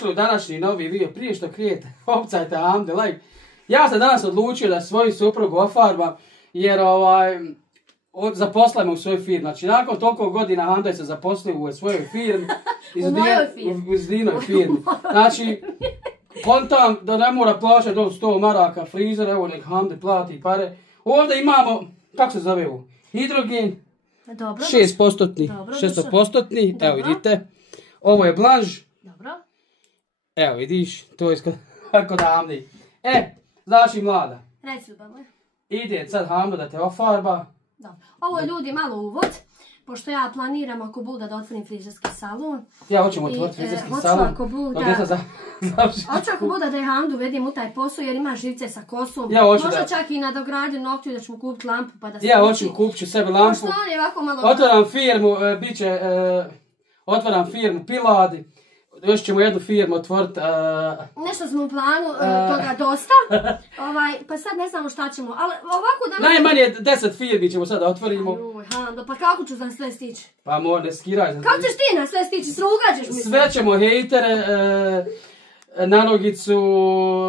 dobrodošli u današnji novi video. Prije što krijete, opcajte Hamdi like. Ja sam danas odlučio da svoju suprugu ofarbam, jer zaposlam u svojoj firmi. Znači, nakon toliko godina Hamda se zaposlio u svojoj firmi. U mojoj firmi. U Zdinoj firmi. Znači, kontam da ne mora plaćati do 100 maraka frizer, evo nek Hamdi plati pare. Ovdje imamo, kako se zove ovo? Hidrogen. Dobro. 6%, evo vidite. Ovo je blanž. Dobro. Evo vidiš, to je kako da Hamdi. Znači mlada. Reci ljubavno. Ide sad Hamda da te ofarba. Dobro. Ovo je ljudi malo uvod. Pošto ja planiram ako bude da otvorim frizerski salon. Ja hoćemo otvoriti frizerski salon. Hoću ako bude. Hoću ako bude da je Hamdu uvedim u taj posao jer ima živce sa kosom. Ja hoću možda čak i nadogradnju noktiju da ćemo kupiti lampu pa da se ja hoću kupit ću sebi lampu. Pošto on je ovako malo... Otvaram firmu, otvaram firmu Piladi. Još ćemo jednu firmu otvoriti. Nešto smo u planu, toga dosta. Pa sad ne znamo šta ćemo, ali ovako da... Najmanje 10 firmi ćemo sad da otvorimo. Hamdo, pa kako ću za sve stići? Pa ne skiraj. Kako ćeš ti na sve stići? Srugađeš mi? Sve ćemo hejtere, nanogicu,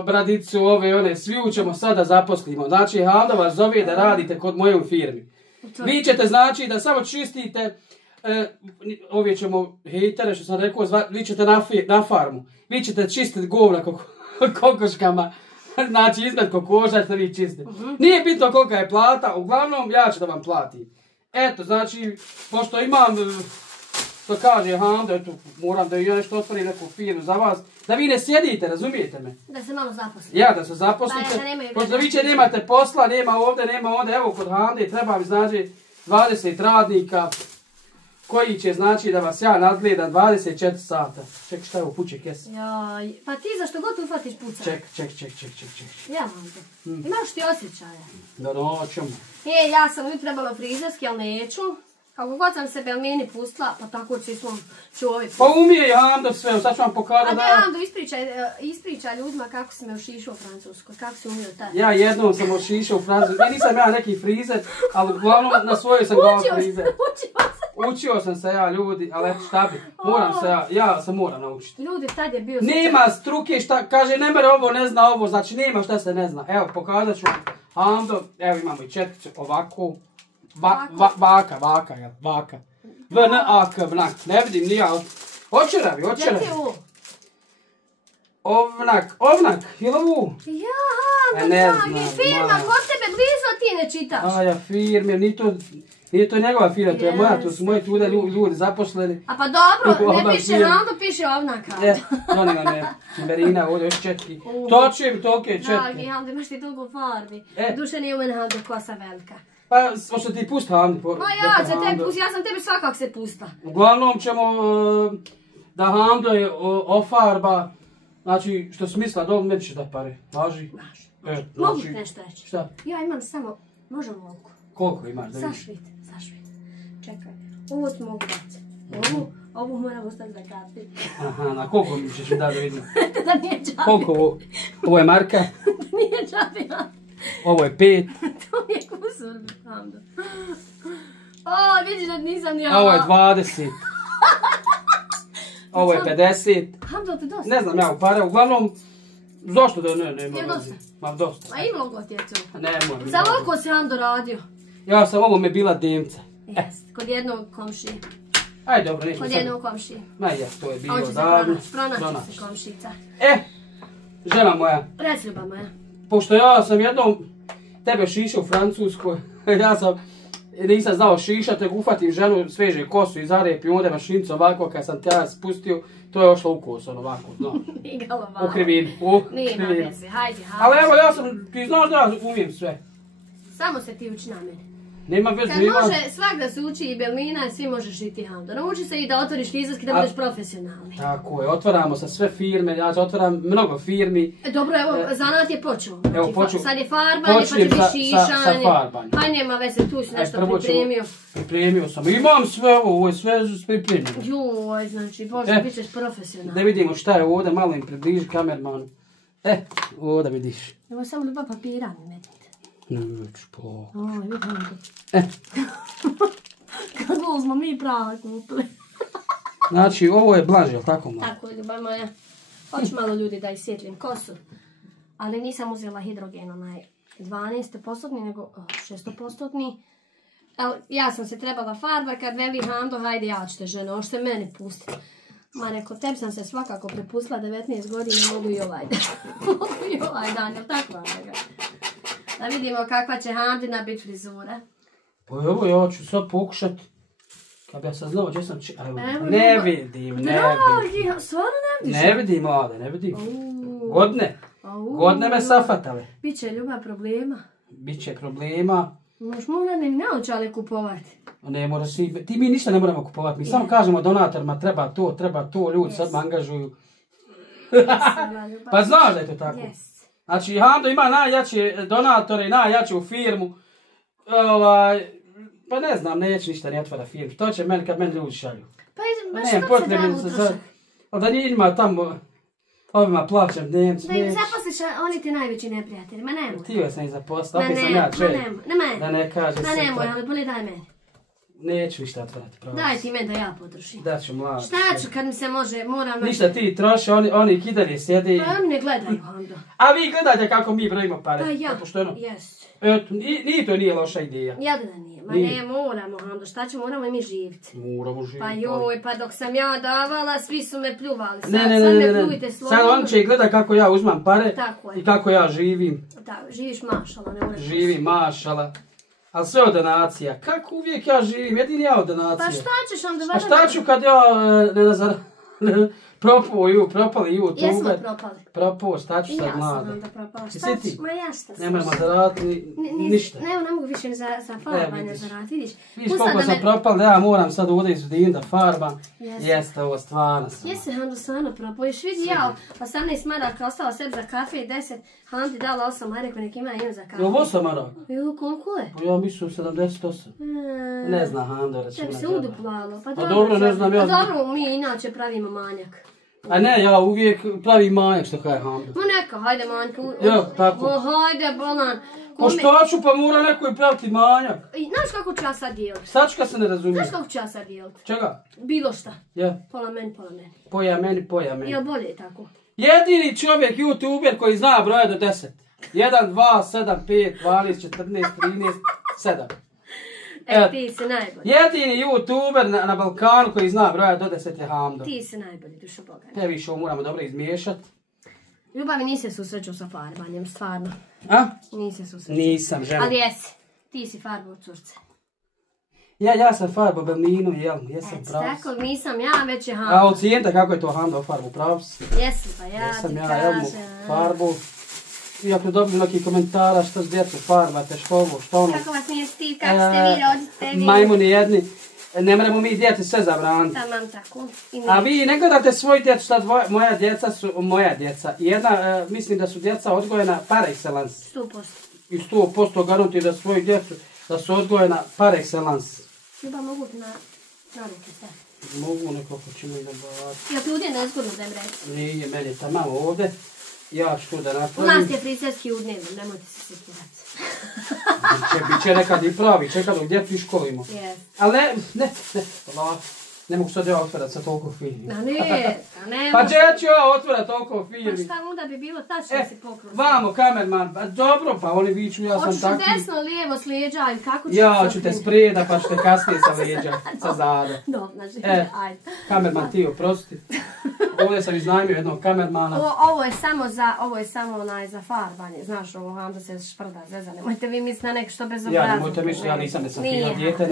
bradicu, ove one, svi ćemo sada zaposlimo. Znači, Hamda vas zove da radite kod moje u firmi. Vi ćete znači da samo čistite... Ovdje ćemo hejtere, što sam rekao, vi ćete na farmu. Vi ćete čistiti govna kokoškama. Znači, izmed kokoša ćete vi čistiti. Nije bitno kolika je plata, uglavnom ja ću da vam platim. Eto, znači, pošto imam, što kaže Hamda, eto, moram da ja nešto otvorim neku firmu za vas. Da vi ne sjedite, razumijete me? Da se malo zaposlite. Ja, da se zaposlite. Pošto vi će nemate posla, nema ovdje, evo kod Hamde, treba mi znači 20 radnika. Koji će znači da vas ja nadgledam 24 sata. Ček, šta je u puće kese? Joj, pa ti zašto god ufatiš puca? Ček. Ja mam te. Imaš ti osjećaje? Da noćemo. Ja sam ujutro trebala frizerski, ali neću. Kako god sam se Belmini pustila, pa tako ću i svom čovjeku. Pa umije i Hamdo sve, sad ću vam pokazati da... A Hamdo, ispričaj ljudima kako si me ošišao u Francuskoj, kako si umio taj. Ja jednom sam ošišao u Francuskoj, nisam ja neki frizer, ali uglavnom na svojoj sam glav frizer. Učio sam se ja ljudi, ali eto šta bi, moram se ja se moram naučiti. Ljudi, tad je bio... Nema struke šta, kaže ne mere ovo, ne zna ovo, znači nema šta se ne zna. Evo, pokazat ću Hamdo, evo imamo i četkicu ovako. Vaka. VNAK, vnak, ne vidim ni ja. Očeravi. Ovnak, ili ovu? Ja, Hamdo, dragi, firma, kod tebe blizu, a ti ne čitaš. A ja firme, nije to njegova firma, to je moja, to su moji tude ljudi zaposleni. A pa dobro, ne piše Hamdo, piše Ovnak. Ne, Berina, ovdje još četki. Točujem tolike četke. Dragi, Hamdo, imaš ti dugo farbi. Duše nije u mene Hamdo kosa velika. Pa, možda ti pusti Hamdi. Ma ja ću te pusti, ja sam tebi svakak se pusta. Uglavnom ćemo da Hamdo je ofarba, znači što smisla dol, meni će da pare, važi? Važi. Mogu ti nešto reći? Šta? Ja imam samo, možem ovoliko. Koliko imaš da vidiš? Zašvit. Čekaj, ovo ti mogu dati. Ovu moram ostati za kafe. Aha, na koliko mi ćeš mi dati da vidim? Da nije džabi. Koliko ovo? Ovo je marka? Da nije džabi. Ovo je 5. To mi je kusur, Hamdo. O, vidiš da nisam ja. Ovo je 20. Ovo je 50. Hamdo, ti dosta? Ne znam ja u pare, uglavnom, zašto da ne ima dosta? Ma dosta. Ma i mnogo ti je to. Ne moram. Za oko si Hamdo radio. Ja sam ovo me bila demca. Jest, kod jednog komšije. Aj dobro, nećemo sad. Kod jednog komšije. Ma ja, to je bilo davno. Pronaći se komšica. Žena moja. Reci ljubav moja. Pošto ja sam jednom tebe šišao u Francuskoj, nisam znao šišati, ufatim ženu, sveže kosu i zarepim ovdje mašinicu ovako, kad sam te ja spustio, to je ošlo u kos, ovako, znaš. U krivinu. Nima veze, hajde. Ali evo, ja sam, ti znaš da ja umijem sve. Samo se ti uči na mene. Nema veze, kad može svak da se uči i Belmina, svi možeš i ti Hamdo. Nauči se i da otvoriš frizerski, da budeš profesionalni. Tako je, otvaramo sa sve firme, ja otvaram mnogo firmi. Dobro, evo, zanat je počeo. Evo, sad je farbanje, pa će biti šišanje. Sa farbanjem. Pa nema veze, tu si nešto pripremio. Pripremio sam, imam sve ovo je sve pripremljeno. Joj, znači, Bože, bit ćeš profesionalni. Da vidimo šta je ovdje, malo im približi kamermanu. Ovdje vidiš. Evo samo dva papira mi medite. Neću po... Oj, vidim kako smo mi prava kupili. Znači, ovo je blaž, jel tako malo? Tako je, ljubav moja. Hoću malo ljudi da isvjetlim kosu. Ali nisam uzela hidrogen, onaj 12%, nego 6%. Ja sam se trebala farba kad veli Hando, hajde ja ću te žene, ošte meni pusti. Ma reko, tebi sam se svakako prepustila 19 godina, mogu i ovaj dan. Mogu i ovaj dan, jel tako vam ga? Da vidimo kakva će Handina biti frizura. Pa evo, ja ću sad pokušat. Kad bi ja sad znao gdje sam ne vidim. Dragi, stvarno ne vidiš? Ne vidim ovdje, ne vidim. Godine me safatale. Biće ljubav problema. Biće problema. Mora ne naočale kupovati. Ne mora svi, ti mi ništa ne moramo kupovati. Mi samo kažemo donatorima treba to, ljudi sad me angažuju. Pa znaš da je to tako. Znači, Hando ima najjače donatore, najjaču firmu. Pa ne znam, neće ništa ne otvara firmu. To će meni kad meni ljudi šalju. Pa što se da utrošak? Da njima tamo, ovima plaćam dnevnicu. Da im zaposliš, oni ti najveći neprijatelji, ma nemoj. Htio sam ih zaposliti, opet sam ja čovjek. Da ne kaže se. Ma nemoj, ali bolje daj meni. Neću ništa otvarati. Daj ti meni da ja potrošim. Daću mlad. Šta ću kad mi se može, moram... Ništa ti troši, oni kidari sjede. Pa oni ne gledaju, Hando. A vi gledajte kako mi brojimo pare. Pa ja, jes. Eto, ni to nije loša ideja. Jadna nije, ma ne moramo, Hando, šta ćemo, moramo i mi živjeti. Moramo živjeti. Pa joj, pa dok sam ja davala, svi su me pljuvali. Sad ne pljujte slobodno. Sad on će gledat kako ja uzmam pare i kako ja živim. Da, živiš mašala, ne moraš. Živim mašala. Ali sve od donacija. Kako uvijek ja živim, jedini ja od donacija. Pa šta ćeš onda? A šta ću kad ja propali YouTuber? Jesmo propali. Propao, šta ću sad mlada? Ja sam onda propala. Šta ću? Ma ja šta sam. Nemojmo zaraditi ništa. Ne mogu više za farbanje zaraditi, vidiš. Vidiš koliko sam propal da ja moram sad ovdje iz Udin da farbam. Jeste ovo stvarno sam. Jeste Hando stvarno propao. Još vidi ja 18 maraka ostala sebi za kafe i 10. Handi dala 8 maraka, nek ima im za kafe. Je ovo 8 maraka? Jo, koliko je? Pa ja mislim 78. Ne zna Hando računa. Tebi se uduplalo. Pa dobro, ne znam ja. Dobro, mi inače pravimo manjak. A ne, ja uvijek pravim manjak što kaj Hando. Ma neka, hajde manjka. Jo, tako. Hajde, bolan. Pa što ću, pa mora neko i praviti manjak. Znaš kako ću ja sad dijeliti? Sačka se ne razumije. Znaš kako ću ja sad dijeliti? Čega? Bilo šta. Ja. Pola meni, pola meni. Poja meni. Jel bolje je tako? Jedini čovjek, YouTuber koji zna broje do 10. 1, 2, 7, 5, 12, 14, 13, 7. Ti si najbolji. Jedini YouTuber na Balkanu koji zna broja do 10 je Hando. Ti si najbolji, dušo Boga. Te više ovo moramo dobro izmiješat. Ljubavi nisi se susreću sa farbanjem, stvarno. A? Nisi se susreću. Nisam, žena. Ali jesi. Ti si farbo curce. Ja sam farbo Belminu, jesam pravo. Tako, nisam ja, već je Hando. A ocijente kako je to Hando farbu, pravo si? Jesi, pa ja ti kažem. Farbu. I ako dobim neki komentara što s djecu farbate, što ovo, što ono. Kako vas nije stid, kako ste vi roditelji. Majmuni jedni. Ne moramo mi djeci sve zabraniti. Tamam tako. A vi ne gledate svoj djecu, šta moja djeca su moja djeca. Jedna, mislim da su djeca odgojena par excellence. 100%. I 100% garantuju da svoji djecu da su odgojena par excellence. Ljubav mogu ti na ruke sve. Mogu nekako ćemo i nabavati. Ja ti udje nezgodno da im reći. Nije, meni je tamo ovdje. Ja ću tu da U napravim. nas je frizerski udnevno, nemojte se sekirati. Biće nekad i pravi, čekaj dok djecu iškolimo. Ali ne mogu sad ja otvarat sa toliko firmi. Pa gdje ću ja otvarat toliko firmi? Pa šta onda bi bilo tačno si pokroz? Vamo, kamerman, dobro pa oni viču, ja sam takvi. Hoćeš desno, lijevo, s lijeđa, kako ću ja ću te spreda pa ću te kasnije sa lijeđa, sa zada. Dobro, živi, ajde. Kamerman ti oprosti. Ovdje sam iznajmio jednog kamermana. Ovo je samo za farbanje, znaš, ovo Hando se šprda, zeza, nemojte vi misliti na nek što bezobrazno. Ja, nemojte misliti, ja nisam fino dijete,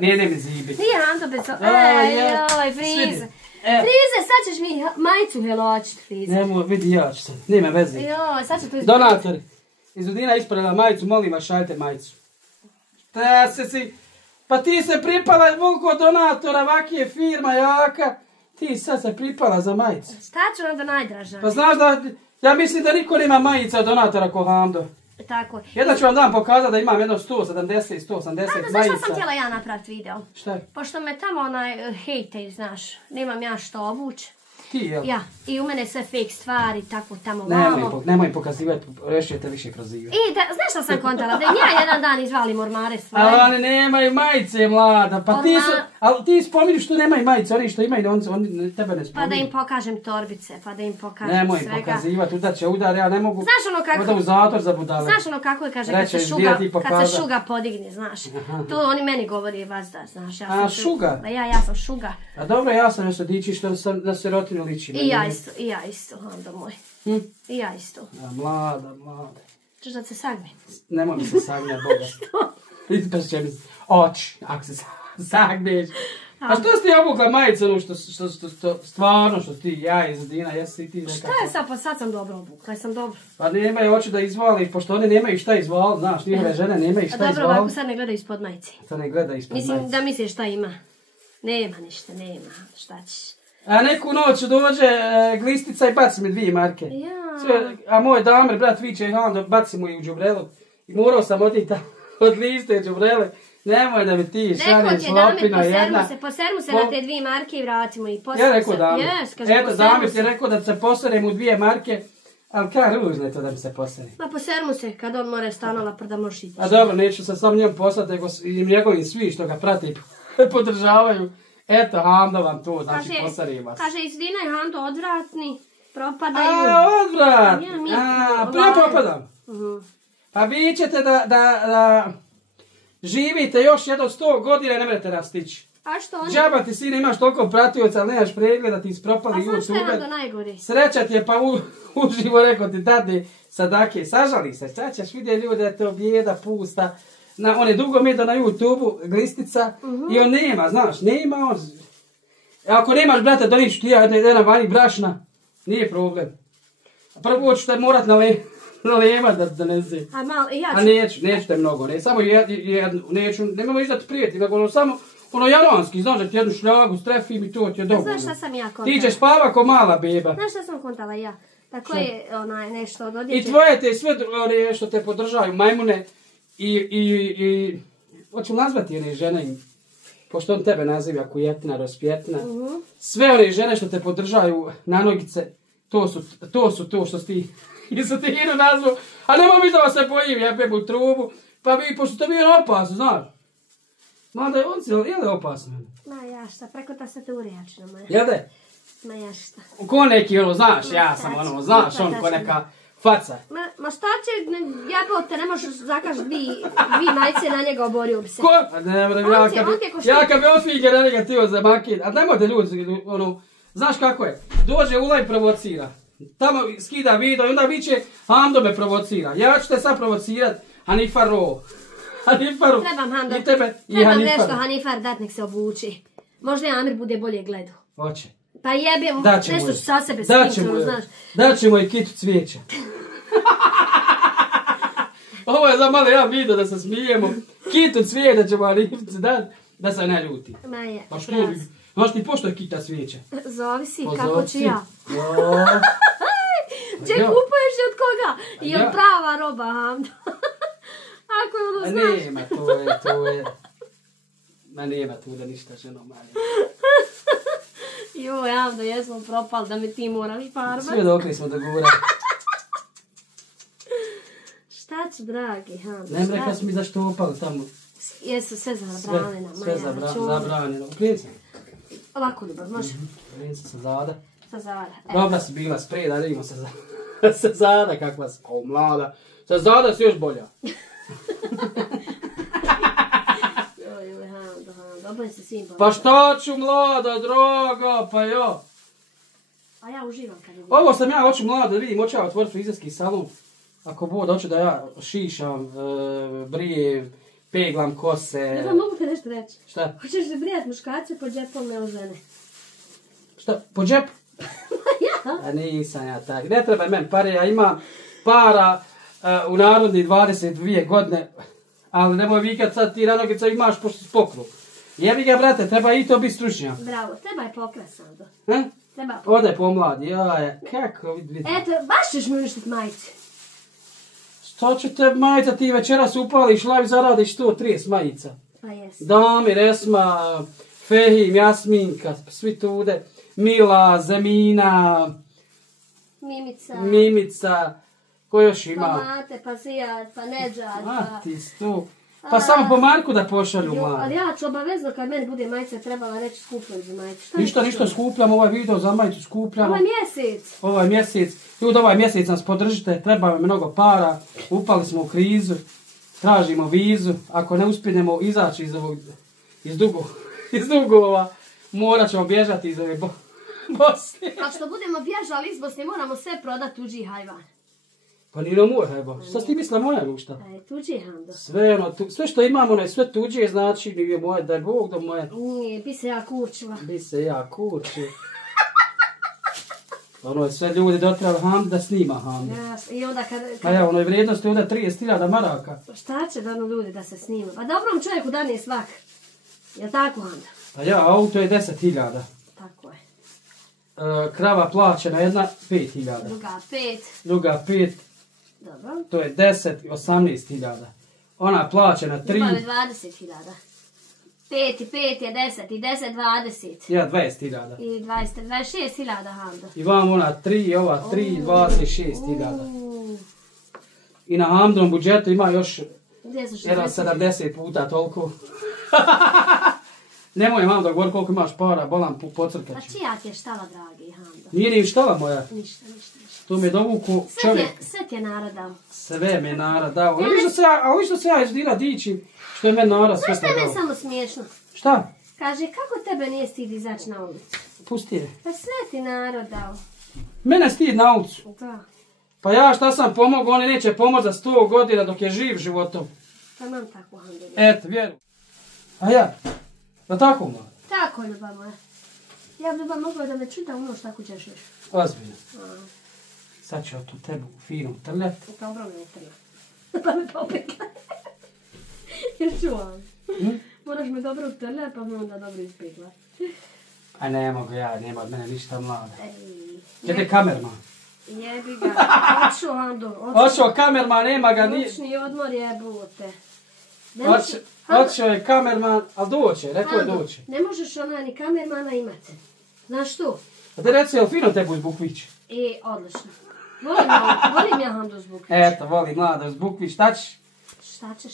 ne mi zibi. Nije Hando bezobrazno, ej, frize. Frize, sad ćeš mi majicu heločit, frize. Nemo, vidi ja ću sad, nema veze. Joj, sad ću to izbiti. Donatori, iz Udina ispravila majicu, molim vas šaljite majicu. Pa ti se pripala vuko donatora, vakije firma jaka. Ti sad se pripala za majicu. Šta ću onda najdraža? Pa znaš da, ja mislim da niko nema majica od donatora ko Hando. Tako. Jedna ću vam dan pokazati da imam jedno 170 i 180 majica. Znaš što sam htjela ja napraviti video? Šta je? Pošto me tamo hejte, znaš, nemam ja što obući. Ti, jel? Ja, i u mene sve fake stvari, tako tamo vamo. Nemoj pokazivati, rešćete više prozivati. I da, znaš šta sam kontala? Da ja jedan dan izvalim ormare svoje. Ali oni nemaju majice, mlada. Pa ti spominješ što nemaju majice, oni što imaju, oni tebe ne spominju. Pa da im pokažem torbice, pa da im pokažem nemoj svega. Nemoj pokazivati, udaće udar, ja ne mogu. Znaš ono kako... Oda u zatvor za budale. Znaš ono kako je, kaže, kad se šuga podigne, znaš. To oni meni govori vazda, znaš. A šuga? Ja sam šuga. A dobro, ja sam nešto dići što na sirotinu liči. I ja isto, onda moj. I ja isto. A, mlada. Češ da se sagni? Nemoj mi se sagnja, Boga. Što? Ispaš će mi oči, ako se sagneš. A što si ti obukla majicu, ono što stvarno, što ti, ja iz Dina, jesi ti nekako? Šta je sad, pa sad sam dobro obukla, jesam dobro. Pa nemaju oči da izvali, pošto one nemaju šta izvali, znaš, njihove žene nemaju šta izvali. Dobro, ovako sad ne gleda ispod majice. Sad ne gleda ispod majice. Mislim da misliš šta ima. Nema ništa, šta ćeš. A neku noć dođe Glistica i baci mi 2 marke. Ja. A moj Damer, brat, viče, onda baci mu i u džubrelu. I morao sam otići od liste džubrele. Nemoj da mi ti šaliješ lopina jedna. Posermu se na te 2 marke i vratimo ih. Ja rekao Damir. Eto, Damir ti rekao da se poserem u 2 marke. Ali kaj ružno je to da mi se poseri. Ma posermu se kad on more stanova prda mošići. A dobro, neću se sam njom poslati, nego i njegovim svi što ga prate i podržavaju. Eto, Hando vam to, znači posari vas. Kaže, iz Dina je Hando odvratni, propadaju. A, odvrat! Ja propadam. Pa vi ćete da živite još jedno 100 godina i ne možete nas stići. A što oni? Džaba ti sine, imaš toliko pratioca, ali nemaš pregleda, ti ispropali YouTube. A znaš šta je Hando najgori? Sreća ti je, pa uživo rekao ti tate sadake, sažali se, sad ćeš vidjeti ljude, da je to bijeda pusta. On je dugo medo na YouTube-u, Glistica, i on nema, znaš, nema on. Ako nemaš, brate, doniću ti jedna vani brašna, nije problem. Prvo ću te morat nalemat da donese. A neću te mnogo, ne, samo jednu, neću, nemamo ići da ti prijeti, nego samo jaranski, znaš da ti jednu šljagu strefim i to ti je dovoljno. Znaš šta sam ja kontala? Ti ćeš spava ko mala beba. Znaš šta sam kontala ja? Tako je nešto od odjeće. I tvoje te sve što te podržaju, majmune, i hoću nazvati one žene, pošto on tebe naziva kujetina, rospjetina, sve one žene što te podržaju na nogice, to su to što ti Isotinu nazvu, a nemoj mi da vas se bojim, jebem u trubu, pa vi, pošto to bio opasno, znaš. Mada je li opasno? Ma ja šta, preko ta se te urijačna moja. Jel de? Ma ja šta. Ko neki, znaš, ja sam znaš, ko neka faca. Ma šta će, jebote, ne možeš zakaži 2 majice na njega, oborio bi se. Ko? Ja kad bi ofiger na njega tio za makit, a nemojte ljudi, znaš kako je, dođe ulaj provocira. Tamo skida video i onda viče, Hando me provocira. Ja ću te sad provocirat, Hanifaru. Trebam Hando, i tebe i trebam nešto Hanifar dat nek se obuči. Možda i Amir bude bolje gledu. Hoće. Pa jebem, nešto ću sa sebe skinčano, znaš. Daćemo i kitu cvijeća. Ovo je za malo jedan video da se smijemo. Kitu cvijeća ćemo Hanifci dat, da se ne ljuti. Ma je, pa što bi? Znaš ti pošto je kita cvijeća? Zavisi, kako ću ja. Če kupuješ od koga? I od prava roba, Hando. Ako je ono znaš. Nema, to je. Ma nema tu da ništa ženo manje. Joj, Hando, jesmo propali da me ti morali farbati. Sve dokli smo dogurali. Šta ću, dragi Hando? Ne rekao smo mi zašto opali tamo. Jesu sve zabranjeno, Sve zabranjeno. Uklijeni se. Ovako, ljubav, može. Uklijeni se sa zada. Sa zada. Dobra si bila spreda, vidimo se sa zada kakva si. O, mlada. Sa zada si još bolja. Joj, Hando, dobro se svim bolja. Pa šta ću, mlada, draga, pa jo. A ja uživam kad vidim. Ovo sam ja, hoću mlada da vidim, hoću ja otvoriti frizerski salon. Ako bude, hoću da ja šišam, brijem, peglam kose. Dobro, mogu te nešto reći. Šta? Hoćeš li brijat muškarce po džepom ili žene? Šta, po džepu? Ja? A nisam ja tak. Ne treba meni pare, ja imam para u narodni 22 godine, ali nemoj vikat sad ti na nogica imaš pošto si pokru. Jebi ga, brate, treba i to biti stručnjak. Bravo, treba je pokras, Hando. Treba pokras. Ode pomladi, jaja, kako vidi. Eto, baš ćeš mi uništit majice. Što će te majica, ti večeras upališ live, zaradiš 130 majica. Pa jes. Damir, Esma, Fehim, Jasminka, svi tude. Mila, Zemina, Mimica, ko još ima? Pa Mate, pa Zijat, pa Nedžad, pa... Ti stu. Pa samo po Marku da pošalju mlade. Ali ja ću obavezno kad meni bude majica trebala reći skupljam za majicu. Ništa skupljamo, ovaj video za majicu skupljamo. Ovaj mjesec. Ljudi, ovaj mjesec nas podržite, treba vam mnogo para, upali smo u krizu, tražimo vizu, ako ne uspinemo izaći iz dugova, morat ćemo bježati iz ove Bosne. A što budemo bježali iz Bosne, moramo sve prodati tuđi hajvan. Pa nije moj hajba. Šta ti misla moja lušta? Tuđi hando. Sve što imamo, ne sve tuđe, znači nije moje, daj Bog da moje. Nije, bi se ja kurčila. Ono je sve ljudi dotrali Handa da snima Handa. I onda kad... A ja, ono je vrijednost je onda 30.000 maraka. Šta će da ono ljudi da se snima? Pa dobrom čovjeku dan je svak. Jel tako Handa? A ja, auto je 10.000. Tako je. Krava plaćena jedna 5.000. Druga 5. Dobro. To je 10, 18.000. Ona plaćena 3. Ljubav je 20.000. 5 i 5 je 10 i 10 20. Ja 20.000. I 26.000 Handa. I vam ona 3, ova 3, 26.000. I na Hamdovom budžetu ima još 70 puta toliko. Nemoj mam da govori koliko imaš para, bolam pocrkaću. A čija ti je štala, dragi Handa? Nije ni štala moja. Ništa. Tu mi je dovuku čovjek. Sve ti je narod dao. Sve mi je narod dao. A vi što se ja iz dina dičim, što je meni narod sve dao. Znaš što je meni samo smiješno? Šta? Kaže, kako tebe nije stid izaći na ulicu? Pusti je. Pa sve ti narod dao. Mene stid na ulicu. Da. Pa ja šta sam pomogao, oni neće pomoći za 100 godina dok je živ životom. Pa mam tako, Handa. Eto, vjeru. A ja? Da tako moja? Tako, ljubav moja. Ja bi ljubav mogla da me čuta u noć tako ćeš još. Ozbiljno. Sad ću tu tebu finu trljati. Dobro me trljati. Pa me popekla. Jer čuvam. Moraš me dobro trljati pa me onda dobro ispekla. A ne mogu ja, nema od mene ništa mlade. Gdje kamerman? Jebi ga. Očo, Hando. Očo, kamerman, nema ga ni... Noćni odmor jebote. Očo je kamerman, ali doće, rekao je doće. Ne možeš ona ni kamermana imati. Znaš što? A te reci, jel fino tebu iz Bukvić? Odlično. Volim ja Hando uz Bukvić. Eto, volim mlada uz Bukvić, šta ćeš? Šta ćeš?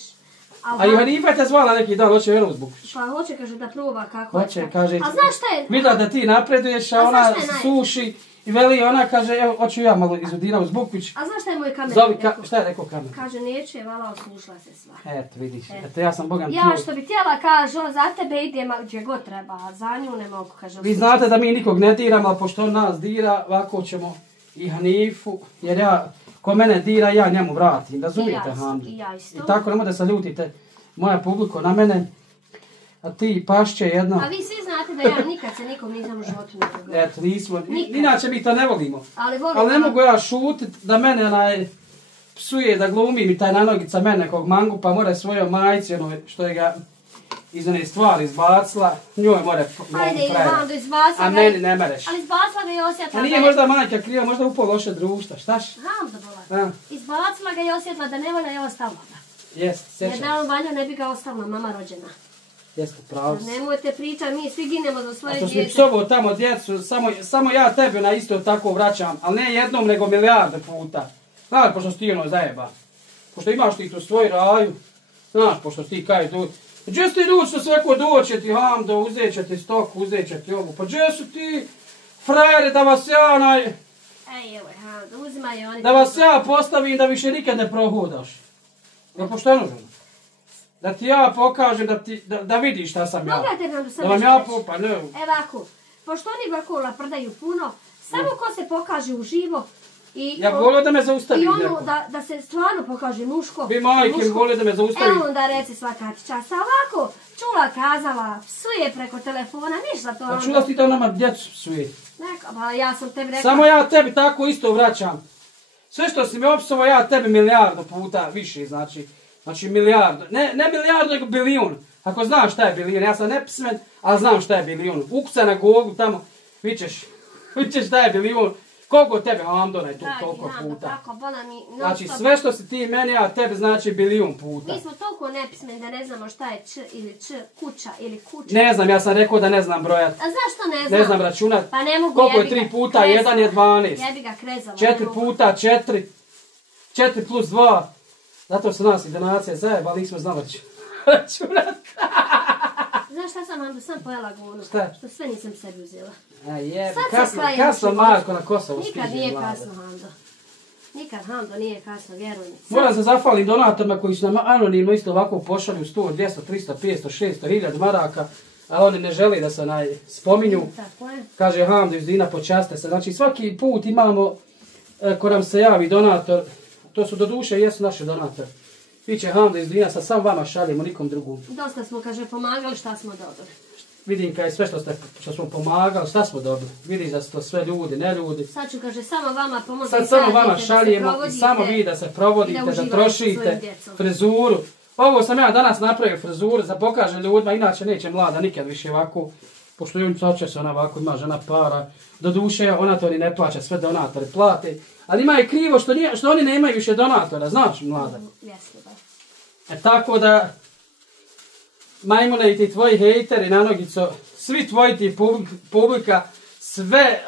A i Hanifa te zvala neki dan, hoće vero uz Bukvić. Pa hoće, kaže, da proba kako je. Hoće, kaže... A znaš šta je? Vidla da ti napreduješ, a ona suši. I veli ona, kaže, evo, hoću ja malo iz Udina uz Bukvić. A znaš šta je moj kamer rekao? Šta je rekao kamer? Kaže, neće, vala, oslušla se sva. Eto, vidiš. Eto, ja sam Bogam ja što bi htjela, kaže, on za tebe idem gdje god treba, a za nju ne mogu, kaže. Vi znate da mi nikog ne diramo, ali pošto on nas dira, ovako ćemo i Hanifu, jer ja, ko mene dira, ja njemu vratim. Razumijete, Handu? I ja isto. I tako nemojte se ljutite, moja publiko na mene, a ti pašće jedna. A vi svi znate da ja nikad se nikom nisam u životu ne pogledala. Eto, nismo, inače mi to ne volimo. Ali ne mogu ja šutit da mene psuje, da glumi mi taj nanogica mene nekog mangupa, more svojoj majici, ono što je ga iz one stvari izbacila, njoj more ajde, Hando, izbacila ga. A meni ne mereš. Ali izbacila ga i osjetila. A nije možda majka kriva, možda upao loše društva, štaš? Hando, bola. Izbacila ga i osjetila da ne volja i ostavila ga. Jest, sjećam. Jer da on valja ne bi ga ostavila, mama rođena. Jeste, pravo si. Nemojte pričati, mi svi ginemo za svoje djece. A što smo psovao tamo djecu, samo ja tebi na isto tako vraćam, ali ne jednom nego milijarde puta. Znaš, pošto si ti ono zajeba. Pošto imaš ti tu svoj raju, znaš, pošto ti kaj tu... Gdje si ti ljudi što sveko doće ti Hando, uzet će ti stoku, uzet će ti ovu, pa gdje su ti frajeri da vas ja Hando, uzimaj oni... Da vas ja postavim da više nikad ne prohodaš. Jel pošteno žena? Da ti ja pokažem, da vidiš šta sam ja. Pogledajte, Hando, sam da vam ja pa ne... Evako, pošto oni vakola prdaju puno, samo ko se pokaže uživo, ja volio da me zaustavi neko. I ono da se stvarno pokaže muško. Vi majke volio da me zaustavi. Evo onda reci svaka čast. A ovako, čula kazala, psuje preko telefona, ništa to. A čula si to nama djecu psuje. Neka, pa ja sam tebi rekla. Samo ja tebi tako isto vraćam. Sve što si mi opsovao, ja tebi milijardu puta više, znači milijardu. Ne milijardu, nego bilijun. Ako znaš šta je bilijun, ja sam nepismen, ali znam šta je bilijun. Ukuca na Google tamo, vićeš šta je bilijun. Koliko tebe Hamdona je tu Dragi toliko Hamdo, puta? kako, bola mi... Znači sve što si ti meni, a tebi znači bilijun puta. Mi smo toliko nepismeni da ne znamo šta je č ili č, kuća ili kuća. Ne znam, ja sam rekao da ne znam brojat. A zašto ne znam? Ne znam računat. Pa ne mogu, koliko je jebi ga, 3 puta, krezala. 1 je 12. Jebi ga krezala. 4 puta 4. 4 plus 2. Zato su nas i donacije zajebali, nismo znali računat. Znaš šta sam Hamdo, sam pojela gunu. Šta? Što sve nisam sebi uzela. A jebi, Sad se spajem kasno život. Marko na Kosovo stiže. Nikad nije mlada. kasno, Hamdo. Nikad, Hamdo, nije kasno, vjeruj mi. Moram se zahvalim donatorima koji su nam anonimno isto ovako pošalju 100, 200, 300, 500, 600, 1000 maraka, a oni ne žele da se spominju. Tako je. Kaže Hamdo iz Dina, počaste se. Znači svaki put imamo, ko nam se javi donator, to su do duše jesu naši donatori. Piće Hamdo iz Dina, sad samo vama šaljemo, nikom drugom. Dosta smo, kaže, pomagali, šta smo dobili. Vidim kaj sve što smo pomagali, šta smo dobili. Vidim da su to sve ljudi, ne ljudi. Sad ću, kaže, samo vama pomoći. Sad samo vama šaljemo i samo vi da se provodite, da uživate trošite svojim djecom. frizuru. Ovo sam ja danas napravio frizuru, da pokažem ljudima, inače neće mlada nikad više ovako, pošto joj sad se ona ovako, ima žena para, do duše ona to ni ne plaća, sve donatore plate, ali ima je krivo što oni nemaju više donatora, znaš mlada. Jesli, da. Tako da, majmune i ti tvoji hejteri na nogico, svi tvoji ti publika, sve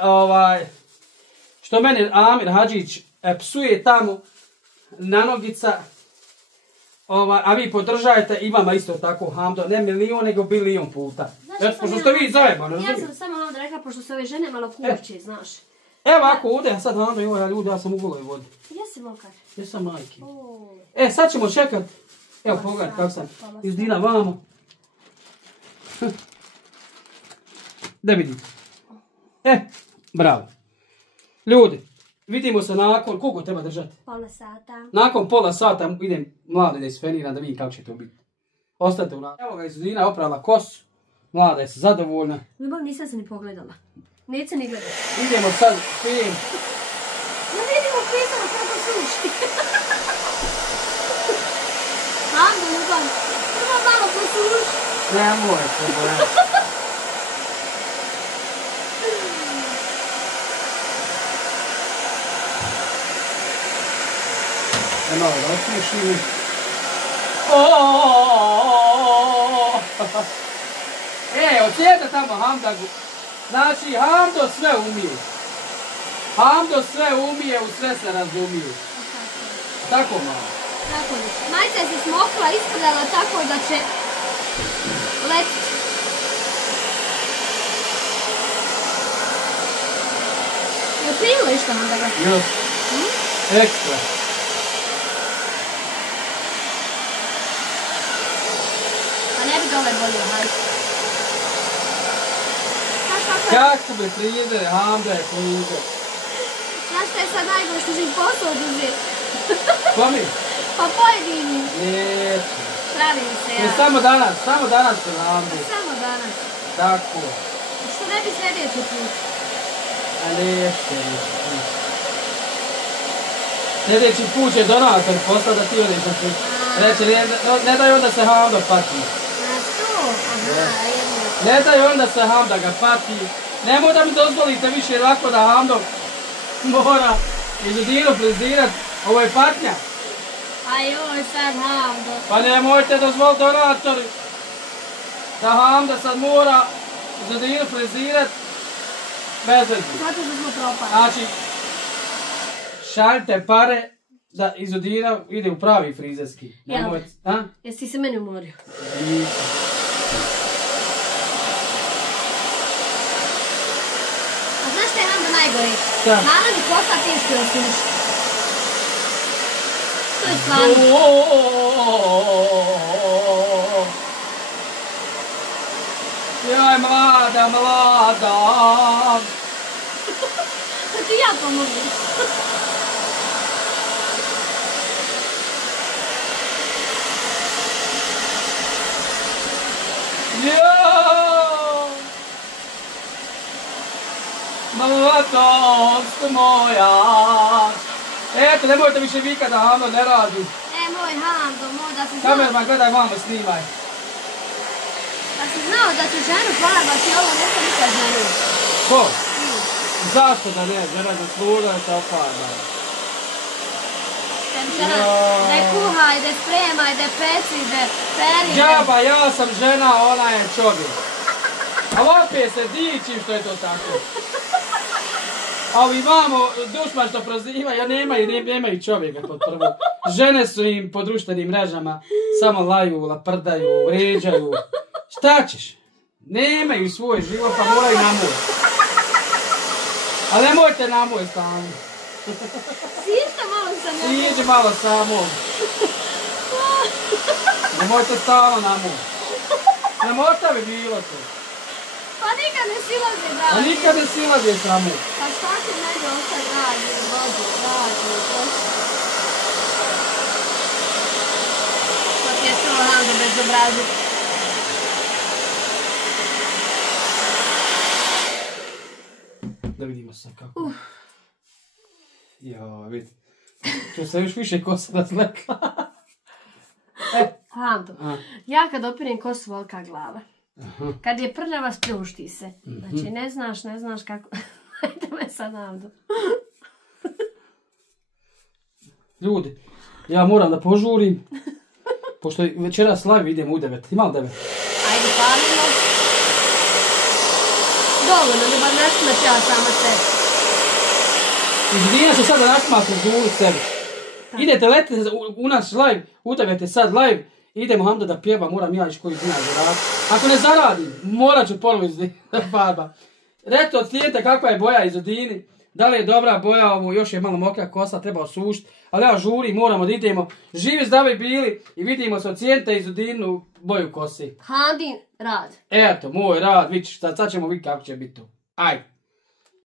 što mene Amir Hadžić psuje tamo na nogica, a vi podržajete i vama isto tako Hamdo, ne milion nego bilion puta. Pošto ste vi zajebani, Ja sam samo Hamdo rekla, pošto su ove žene malo kuće, znaš. Evo ako ude, sad Hamdo, joj ljudi, ja sam u goloj vodi. Jesi mokar? Jesam majke. O, Sad ćemo čekat. Evo pogledaj kako sam iz Dina vamo. Da vidite. Bravo. Ljudi, vidimo se nakon, koliko treba držati? pola sata. Nakon pola sata idem mlade da isfeniram da vidim kako će to biti. Ostajte u nas. Evo ga iz Dina oprala kosu. Mlada je se zadovoljna. Ljubav, nisam se ni pogledala. Neće ni gledati. Idemo sad film. Ja vidimo pisano kako suši. Hamdo, ljubav, prvo malo posuši. Nemoj se bojati. Malo da osušim. Odsjede tamo Hamdagu. Znači, Hamdo sve umije. Hamdo sve umije, u sve se razumije. Tako malo. Tako je. Majka se smokla, ispredala tako da će letiti. Je primilo išta Hamdaga? Još. Ekstra. A ne bi dole bolio, hajde. Kako bi frizer, Hamda je frizer. Znaš šta je sad najgore što želim posao oduzeti? Komi? Pa pojedini. Neće. Pravim se ja. Samo danas se Hamda. Samo danas. Tako. Što ne bi sljedeći put? A neće. Sljedeći put će donator postati da ti odeš na put. Reći, ne daj onda se Hamda pati. A to? Aha, jedno. Ne daj onda se Hamda ga pati. Nemoj da mi dozvolite više lako da Hamdo mora izudinu frizirat. Ovo je patnja. A joj, sad Hamdo. Pa nemojte dozvoliti donatori da Hamda sad mora izudinu frizirat bez veze. Zato što smo propali. Znači, šaljite pare da izudina ide u pravi frizerski. Nemojte, a? Jesi ti se meni umorio? A znaš šta je Hamdo najgore? Šta? Mama mi kosa teško je osuši. To je stvarno. Joj, mlada. Da ti ja pomožem. Mladost moja. Eto, nemojte više vikati da Hamdo ne radi. Moj Hamdo, moj da si znao. Kamerman, gledaj vamo, snimaj. Da si znao da ću ženu farbati, ovo nisam nikad ženu. Ko? Zašto da ne? Žena zaslužila da se ofarba. Žena, da je kuhaj, da je spremaj, da je peci, da je peri. Džaba, ja sam žena, ona je čovjek. A opet se dičim što je to tako. A ovi vamo dušman što prozivaju, ja nemaju čovjeka pod prvo. Žene su im po društvenim mrežama, samo laju, laprdaju, vređaju. Šta ćeš? Nemaju svoj život pa moraju na moj. Ali nemojte na moj stalno. Siđite malo sa njom. Siđi malo sa mnom. Nemojte stalno na moj. Sramota bi bilo to. Pa nikad ne silazi, brate. A nikad ne silazi sa mnom. Pa šta ti meni ostad radi, vodu, prosto. Pa ti je to Hando bezobrazi. Da vidimo sad kako. Jo, vidi. Tu se još više kosa razlekla. Hando, ja kad opirim kosu volka glava. Kad je prljava spljušti se. Znači ne znaš kako. Ajde me sad Hando. Ljudi, ja moram da požurim. Pošto večeras live idemo u 9. Ima li 9? Ajde, palimo. Dovoljno, da bar ne smeć ja sama sebi. Izvinjam se sad da našmakam zulu sebi. Idete, letite u naš live, udavete sad live, idemo Hando da pjeva, moram ja iš koji dinar zaraditi. Ako ne zaradim, morat ću ponovo iz farba. Recite od slijete kakva je boja iz Udini, da li je dobra boja, ovo još je malo mokra kosa, treba osušiti, ali ja žuri, moramo da idemo. Živi zdravi bili i vidimo se, ocijenite iz Udinu boju kosi. Handin rad. Eto, moj rad, sad ćemo vidjeti kako će biti to. Ajde.